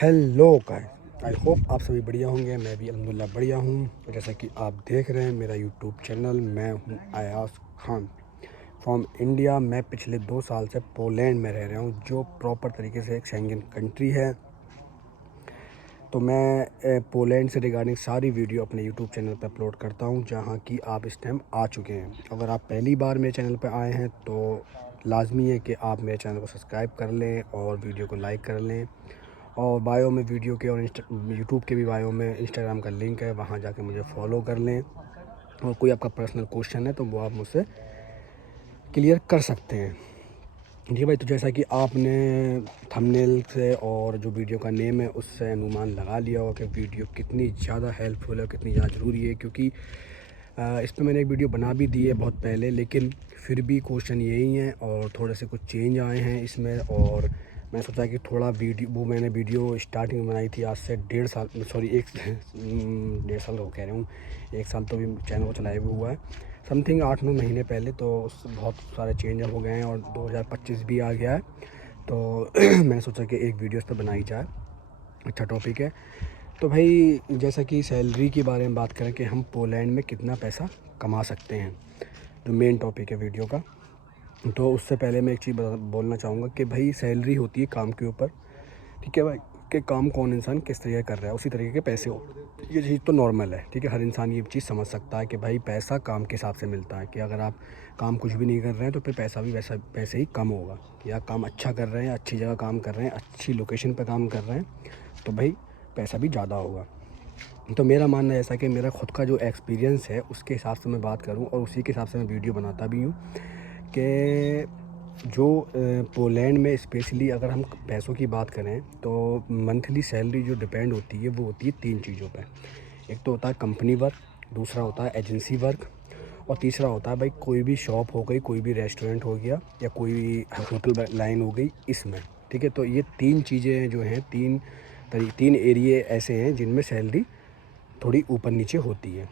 Hello guys, I hope आप सभी बढ़िया होंगे। मैं भी अल्हम्दुलिल्लाह बढ़िया हूँ। जैसा कि आप देख रहे हैं मेरा यूट्यूब चैनल, मैं हूँ अयाज खान फ्रॉम इंडिया। मैं पिछले 2 साल से पोलैंड में रह रहा हूँ, जो प्रॉपर तरीके से एक शेंगन कंट्री है। तो मैं पोलैंड से रिगार्डिंग सारी वीडियो अपने यूट्यूब चैनल पर अपलोड करता हूँ, जहाँ कि आप इस टाइम आ चुके हैं। अगर आप पहली बार मेरे चैनल पर आए हैं तो लाजमी है कि आप मेरे चैनल को सब्सक्राइब कर लें और वीडियो को लाइक कर लें। और बायो में वीडियो के और यूट्यूब के भी बायो में इंस्टाग्राम का लिंक है, वहाँ जाके मुझे फॉलो कर लें। और कोई आपका पर्सनल क्वेश्चन है तो वो आप मुझसे क्लियर कर सकते हैं। जी भाई, तो जैसा कि आपने थंबनेल से और जो वीडियो का नेम है उससे अनुमान लगा लिया होगा कि वीडियो कितनी ज़्यादा हेल्पफुल है, कितनी ज़्यादा ज़रूरी है। क्योंकि इस पर मैंने एक वीडियो बना भी दी है बहुत पहले, लेकिन फिर भी क्वेश्चन यही हैं और थोड़े से कुछ चेंज आए हैं इसमें। और मैं सोचा कि थोड़ा वीडियो, वो मैंने वीडियो स्टार्टिंग में बनाई थी आज से 1.5 साल, सॉरी एक 1.5 साल हो कह रहा हूँ, 1 साल तो भी चैनल को चलाए हुए हुआ है, समथिंग 8-9 महीने पहले। तो उस बहुत सारे चेंज हो गए हैं और 2025 भी आ गया है। तो मैंने सोचा कि एक वीडियो इस पर बनाई जाए, अच्छा टॉपिक है। तो भाई, जैसा कि सैलरी के बारे में बात करें कि हम पोलैंड में कितना पैसा कमा सकते हैं, जो मेन टॉपिक है वीडियो का। तो उससे पहले मैं एक चीज़ बोलना चाहूँगा कि भाई सैलरी होती है काम के ऊपर, ठीक है भाई, कि काम कौन इंसान किस तरीके कर रहा है उसी तरीके के पैसे हो। ये चीज़ तो नॉर्मल है, ठीक है, हर इंसान ये चीज़ समझ सकता है कि भाई पैसा काम के हिसाब से मिलता है। कि अगर आप काम कुछ भी नहीं कर रहे हैं तो फिर पैसा भी वैसे ही कम होगा। या काम अच्छा कर रहे हैं, अच्छी जगह काम कर रहे हैं, अच्छी लोकेशन पर काम कर रहे हैं, तो भाई पैसा भी ज़्यादा होगा। तो मेरा मानना है ऐसा कि मेरा ख़ुद का जो एक्सपीरियंस है उसके हिसाब से मैं बात करूं और उसी के हिसाब से मैं वीडियो बनाता भी हूं कि जो पोलैंड में स्पेशली अगर हम पैसों की बात करें तो मंथली सैलरी जो डिपेंड होती है वो होती है 3 चीज़ों पे। एक तो होता है कंपनी वर्क, दूसरा होता है एजेंसी वर्क, और तीसरा होता है भाई कोई भी शॉप हो गई, कोई भी रेस्टोरेंट हो गया, या कोई भी होटल लाइन हो गई इसमें। ठीक है, तो ये 3 चीज़ें जो हैं, 3 एरिए ऐसे हैं जिनमें सैलरी थोड़ी ऊपर नीचे होती है।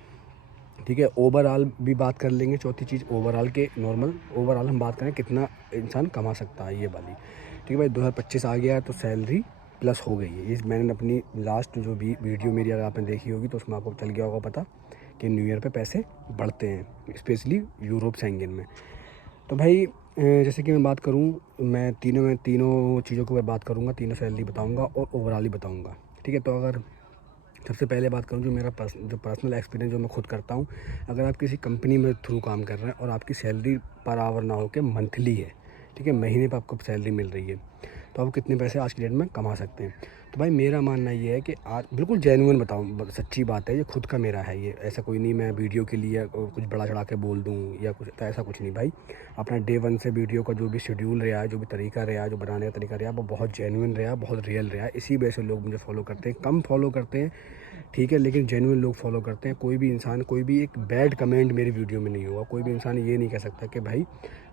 ठीक है, ओवरऑल भी बात कर लेंगे। चौथी चीज़ ओवरऑल के नॉर्मल ओवरऑल हम बात करें कितना इंसान कमा सकता है, ये वाली। ठीक है भाई, 2025 आ गया है तो सैलरी प्लस हो गई है। इस मैंने अपनी लास्ट जो भी वीडियो मेरी अगर आपने देखी होगी तो उसमें आपको चल गया होगा पता कि न्यू ईयर पे पैसे बढ़ते हैं, स्पेशली यूरोप शेंगन में। तो भाई जैसे कि मैं बात करूं, मैं तीनों चीज़ों के ऊपर बात करूंगा, तीनों सैलरी बताऊंगा और ओवरऑल ही बताऊंगा। ठीक है, तो अगर सबसे पहले बात करूँ जो मेरा जो पर्सनल एक्सपीरियंस जो मैं खुद करता हूँ, अगर आप किसी कंपनी में थ्रू काम कर रहे हैं और आपकी सैलरी पर आवर ना हो के मंथली है, ठीक है, महीने पर आपको सैलरी मिल रही है, तो आप कितने पैसे आज की डेट में कमा सकते हैं। तो भाई मेरा मानना ये है कि आज बिल्कुल जेन्युइन बताऊँ, सच्ची बात है, ये खुद का मेरा है, ये ऐसा कोई नहीं मैं वीडियो के लिए कुछ बड़ा चढ़ा के बोल दूँ या कुछ, तो ऐसा कुछ नहीं भाई। अपना डे 1 से वीडियो का जो भी शेड्यूल रहा है, जो भी तरीका रहा है, जो बनाने का तरीका रहा है, वो बहुत जेन्युइन रहा, बहुत रियल रहा। इसी वजह से लोग मुझे फॉलो करते हैं, कम फॉलो करते हैं, ठीक है, लेकिन जेन्युइन लोग फॉलो करते हैं। कोई भी इंसान, कोई भी एक बैड कमेंट मेरी वीडियो में नहीं होगा। कोई भी इंसान ये नहीं कह सकता कि भाई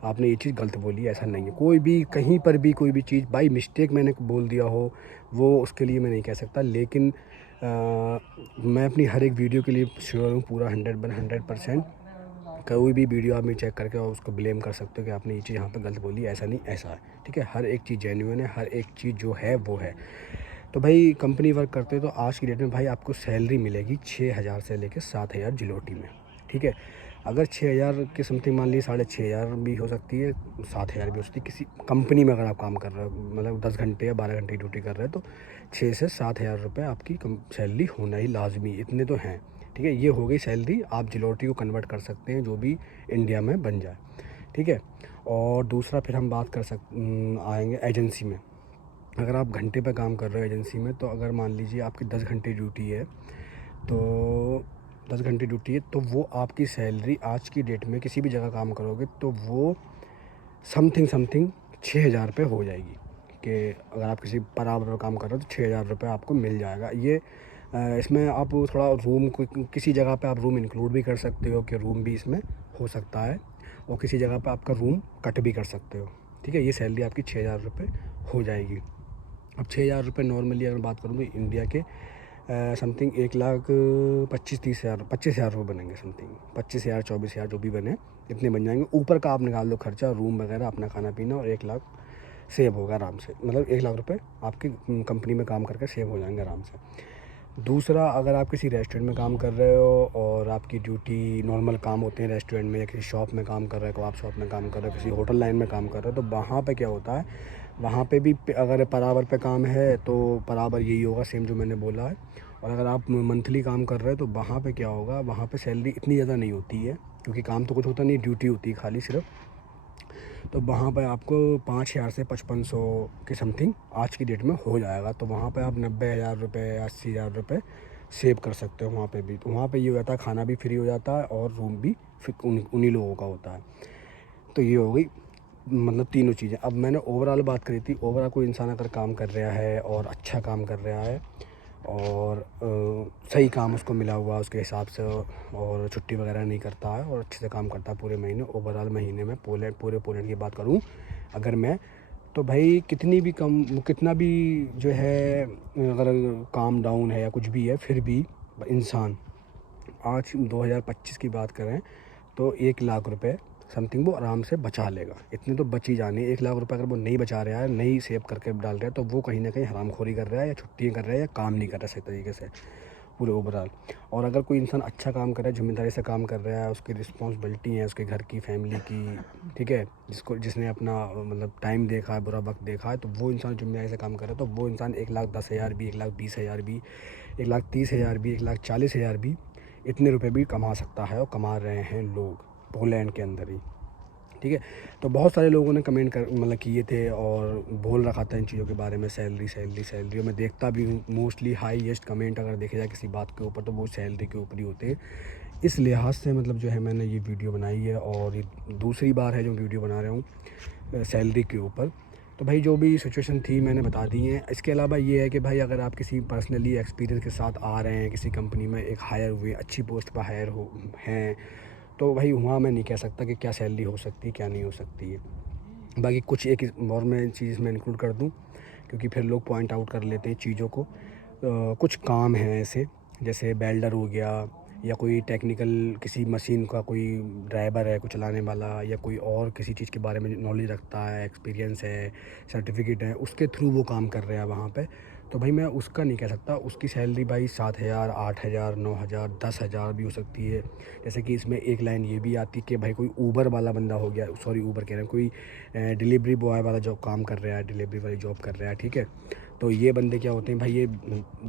आपने ये चीज़ गलत बोली, ऐसा नहीं है। कोई भी कहीं पर भी कोई भी चीज़ बाई मिस्टेक मैंने बोल दिया हो, वो उसके लिए मैं नहीं कह सकता। लेकिन मैं अपनी हर एक वीडियो के लिए श्योर हूँ, पूरा 100%। कोई भी वीडियो आप में चेक करके और उसको ब्लेम कर सकते हो कि आपने ये चीज़ यहाँ पर गलत बोली, ऐसा नहीं, ऐसा है। ठीक है, हर एक चीज़ जेन्युइन है, हर एक चीज़ जो है वो है। तो भाई कंपनी वर्क करते तो आज की डेट में भाई आपको सैलरी मिलेगी 6,000 से लेकर 7,000 जिलोटी में। ठीक है, अगर 6,000 के समथिंग मान लीजिए, 6,500 भी हो सकती है, 7,000 भी हो सकती है किसी कंपनी में। अगर आप काम कर रहे हो, मतलब 10 घंटे या 12 घंटे की ड्यूटी कर रहे हो, तो 6 से 7,000 रुपये आपकी सैलरी होना ही लाजमी, इतने तो हैं। ठीक है, ये हो गई सैलरी, आप जिलोटी को कन्वर्ट कर सकते हैं जो भी इंडिया में बन जाए। ठीक है, और दूसरा फिर हम बात आएंगे एजेंसी में। अगर आप घंटे पे काम कर रहे हो एजेंसी में, तो अगर मान लीजिए आपकी 10 घंटे ड्यूटी है, तो 10 घंटे ड्यूटी है तो वो आपकी सैलरी आज की डेट में किसी भी जगह काम करोगे तो वो समथिंग 6,000 रुपये हो जाएगी। कि अगर आप किसी पर आवर पर काम कर रहे हो तो 6,000 रुपये आपको मिल जाएगा। ये इसमें आप थोड़ा रूम को, किसी जगह पे आप रूम इंक्लूड भी कर सकते हो कि रूम भी इसमें हो सकता है, और किसी जगह पे आपका रूम कट भी कर सकते हो। ठीक है, ये सैलरी आपकी 6,000 रुपये हो जाएगी। अब 6,000 रुपये नॉर्मली अगर बात करूँ तो इंडिया के समथिंग 1,25,30,000 25,000 रुपये बनेंगे, समथिंग 25,000 24,000 जो भी बने, इतने बन जाएंगे। ऊपर का आप निकाल लो खर्चा, रूम वगैरह, अपना खाना पीना, और 1,00,000 सेव होगा आराम से, मतलब 1 लाख रुपए आपकी कंपनी में काम करके सेव हो जाएंगे आराम से। दूसरा, अगर आप किसी रेस्टोरेंट में काम कर रहे हो और आपकी ड्यूटी नॉर्मल काम होते हैं रेस्टोरेंट में, या किसी शॉप में काम कर रहे हो, आप शॉप में काम कर रहे हो, किसी होटल लाइन में काम कर रहे हो, तो वहाँ पे क्या होता है, वहाँ पे भी अगर पर आवर पे काम है तो पर आवर यही होगा सेम जो मैंने बोला है। और अगर आप मंथली काम कर रहे हो तो वहाँ पे क्या होगा, वहाँ पे सैलरी इतनी ज़्यादा नहीं होती है, क्योंकि काम तो कुछ होता नहीं, ड्यूटी होती है खाली सिर्फ। तो वहाँ पे आपको 5,000 से 5500 के समथिंग आज की डेट में हो जाएगा। तो वहाँ पे आप 90,000 रुपये, 80,000 रुपये सेव कर सकते हो वहाँ पे भी। तो वहाँ पे ये हो जाता है, खाना भी फ्री हो जाता है और रूम भी फिर उन्हीं लोगों का होता है। तो ये हो गई मतलब तीनों चीज़ें। अब मैंने ओवरऑल बात करी थी, ओवरऑल कोई इंसान अगर काम कर रहा है और अच्छा काम कर रहा है और सही काम उसको मिला हुआ उसके हिसाब से, और छुट्टी वगैरह नहीं करता है और अच्छे से काम करता है पूरे महीने, ओवरऑल महीने में पूरे पोलैंड की बात करूं अगर मैं, तो भाई कितना भी जो है, अगर काम डाउन है या कुछ भी है, फिर भी इंसान आज 2025 की बात करें तो 1 लाख रुपए समथिंग वो आराम से बचा लेगा। इतने तो बच ही जाने। 1 लाख रुपए अगर वो नहीं बचा रहा है, नहीं सेव करके डाल रहा है, तो वो कहीं ना कहीं हरामखोरी कर रहा है, या छुट्टियाँ कर रहा है, या काम नहीं कर रहा सही तरीके से पूरे ओवरऑल। और अगर कोई इंसान अच्छा काम कर रहा है, जिम्मेदारी से काम कर रहा है, उसकी रिस्पॉन्सिबिलिटी है उसके घर की, फैमिली की, ठीक है, जिसने अपना मतलब टाइम देखा है, बुरा वक्त देखा है, तो वो इंसान जिम्मेदारी से काम कर रहा है, तो वो इंसान 1,10,000 भी, 1,20,000 भी, 1,30,000 भी, 1,40,000 भी, इतने रुपए भी कमा सकता है, और कमा रहे हैं लोग पोलैंड के अंदर ही, ठीक है। तो बहुत सारे लोगों ने कमेंट कर मतलब किए थे और बोल रखा था इन चीज़ों के बारे में, सैलरी सैलरी सैलरी। और मैं देखता भी हूँ मोस्टली हाईएस्ट कमेंट अगर देखे जाए किसी बात के ऊपर तो वो सैलरी के ऊपर ही होते हैं। इस लिहाज से मतलब जो है मैंने ये वीडियो बनाई है, और ये दूसरी बार है जो वीडियो बना रहा हूँ सैलरी के ऊपर। तो भाई जो भी सिचुएशन थी मैंने बता दी है। इसके अलावा ये है कि भाई अगर आप किसी पर्सनली एक्सपीरियंस के साथ आ रहे हैं, किसी कंपनी में एक हायर हुए, अच्छी पोस्ट पर हायर हो हैं, तो भाई वहाँ मैं नहीं कह सकता कि क्या सैलरी हो सकती है क्या नहीं हो सकती है। बाकी कुछ एक और मैं चीज़ में इंक्लूड कर दूँ, क्योंकि फिर लोग पॉइंट आउट कर लेते हैं चीज़ों को। कुछ काम हैं ऐसे, जैसे बेल्डर हो गया, या कोई टेक्निकल किसी मशीन का कोई ड्राइवर है, कोई चलाने वाला, या कोई और किसी चीज़ के बारे में नॉलेज रखता है, एक्सपीरियंस है, सर्टिफिकेट है, उसके थ्रू वो काम कर रहे हैं वहाँ पे। तो भाई मैं उसका नहीं कह सकता, उसकी सैलरी भाई 7,000, 8,000, 9,000, 10,000 भी हो सकती है। जैसे कि इसमें एक लाइन ये भी आती है कि भाई कोई ऊबर वाला बंदा हो गया, सॉरी ऊबर कह रहे हैं, कोई डिलीवरी बॉय वाला जॉब काम कर रहा है, डिलीवरी वाली जॉब कर रहा है, ठीक है। तो ये बंदे क्या होते हैं भाई, ये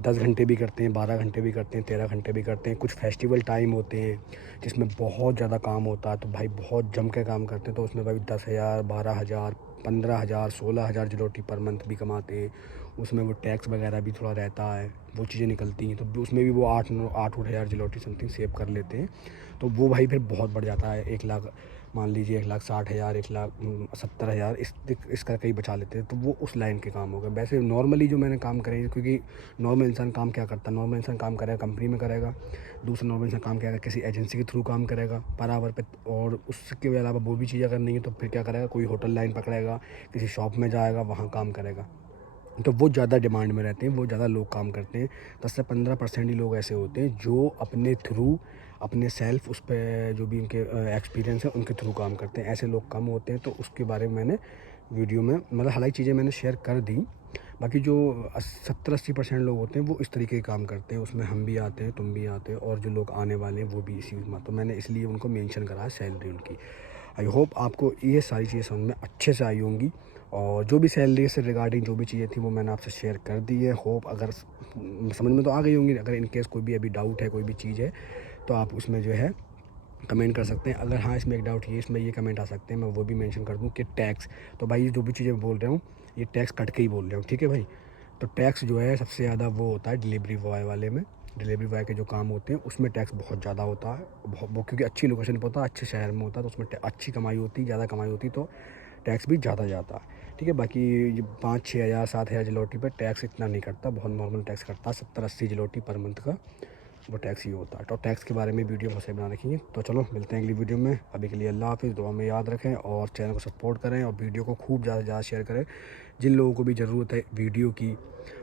10 घंटे भी करते हैं, 12 घंटे भी करते हैं, 13 घंटे भी करते हैं। कुछ फेस्टिवल टाइम होते हैं जिसमें बहुत ज़्यादा काम होता है, तो भाई बहुत जम के काम करते हैं, तो उसमें भाई 10,000, 12,000, 15,000, 16,000 जलोटी पर मंथ भी कमाते हैं। उसमें वो टैक्स वगैरह भी थोड़ा रहता है, वो चीज़ें निकलती हैं, तो उसमें भी वो 8-9 हज़ार जलोटी समथिंग सेव कर लेते हैं। तो वो भाई फिर बहुत बढ़ जाता है, 1 लाख मान लीजिए, 1,60,000, 1,70,000 इसका कहीं बचा लेते हैं, तो वो उस लाइन के काम हो गए। वैसे नॉर्मली जो मैंने काम करे, क्योंकि नॉर्मल इंसान काम क्या करता है, नॉर्मल इंसान काम करेगा कंपनी में करेगा, दूसरा नॉर्मल इंसान काम करेगा किसी एजेंसी के थ्रू काम करेगा पर आवर पे, और उसके अलावा वो भी चीज़ अगर नहीं है तो फिर क्या करेगा, कोई होटल लाइन पकड़ेगा, किसी शॉप में जाएगा, वहाँ काम करेगा। तो वो ज़्यादा डिमांड में रहते हैं, वो ज़्यादा लोग काम करते हैं। 10 से 15% ही लोग ऐसे होते हैं जो अपने थ्रू, अपने सेल्फ, उस पर जो भी उनके एक्सपीरियंस है उनके थ्रू काम करते हैं। ऐसे लोग कम होते हैं, तो उसके बारे में मैंने वीडियो में मतलब हालांकि चीज़ें मैंने शेयर कर दी। बाकी जो 70-80% लोग होते हैं वो इस तरीके के काम करते हैं, उसमें हम भी आते हैं, तुम भी आते हैं, और जो लोग आने वाले हैं वो भी इसी में। तो मैंने इसलिए उनको मेंशन करा है सैलरी उनकी। आई होप आपको ये सारी चीज़ें समझ में अच्छे से आई होंगी, और जो भी सैलरी से रिगार्डिंग जो भी चीज़ें थी वो मैंने आपसे शेयर कर दी है। होप अगर समझ में तो आ गई होंगी। अगर इन केस कोई भी अभी डाउट है, कोई भी चीज़ है, तो आप उसमें जो है कमेंट कर सकते हैं। अगर हाँ इसमें एक डाउट है, इसमें ये कमेंट आ सकते हैं, मैं वो भी मेंशन कर दूँ कि टैक्स, तो भाई जो भी चीज़ें बोल रहा हूँ ये टैक्स कट के ही बोल रहा हूँ, ठीक है भाई। तो टैक्स जो है सबसे ज़्यादा वो होता है डिलीवरी बॉय वाले में। डिलीवरी बॉय के जो काम होते हैं उसमें टैक्स बहुत ज़्यादा होता है, वो क्योंकि अच्छी लोकेशन पर होता है, अच्छे शहर में होता है, तो उसमें अच्छी कमाई होती है, ज़्यादा कमाई होती है, तो टैक्स भी ज़्यादा जाता है, ठीक है। बाकी 5-6 हज़ार 7 हज़ार जलोटी पर टैक्स इतना नहीं करता, बहुत नॉर्मल टैक्स करता है, 70-80 जलोटी पर मंथ का वो टैक्स ही होता है। तो टैक्स के बारे में वीडियो बहुत सही बना रखी। तो चलो मिलते हैं अगली वीडियो में। अभी के लिए अल्लाह हाफ़िज़, दुआ में याद रखें और चैनल को सपोर्ट करें, और वीडियो को खूब ज़्यादा से ज़्यादा शेयर करें, जिन लोगों को भी ज़रूरत है वीडियो की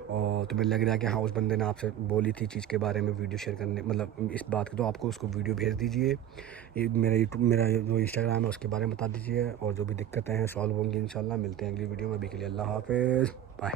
और तुम्हें लग रहा है कि हाँ उस बंदे ने आपसे बोली थी चीज़ के बारे में वीडियो शेयर करने, मतलब इस बात की, तो आपको उसको वीडियो भेज दीजिए। ये मेरा जो इंस्टाग्राम है उसके बारे में बता दीजिए और जो भी दिक्कतें हैं सॉल्व होंगी इंशाल्लाह। मिलते हैं अगली वीडियो में, अभी के लिए अल्लाह हाफ़िज़, बाय।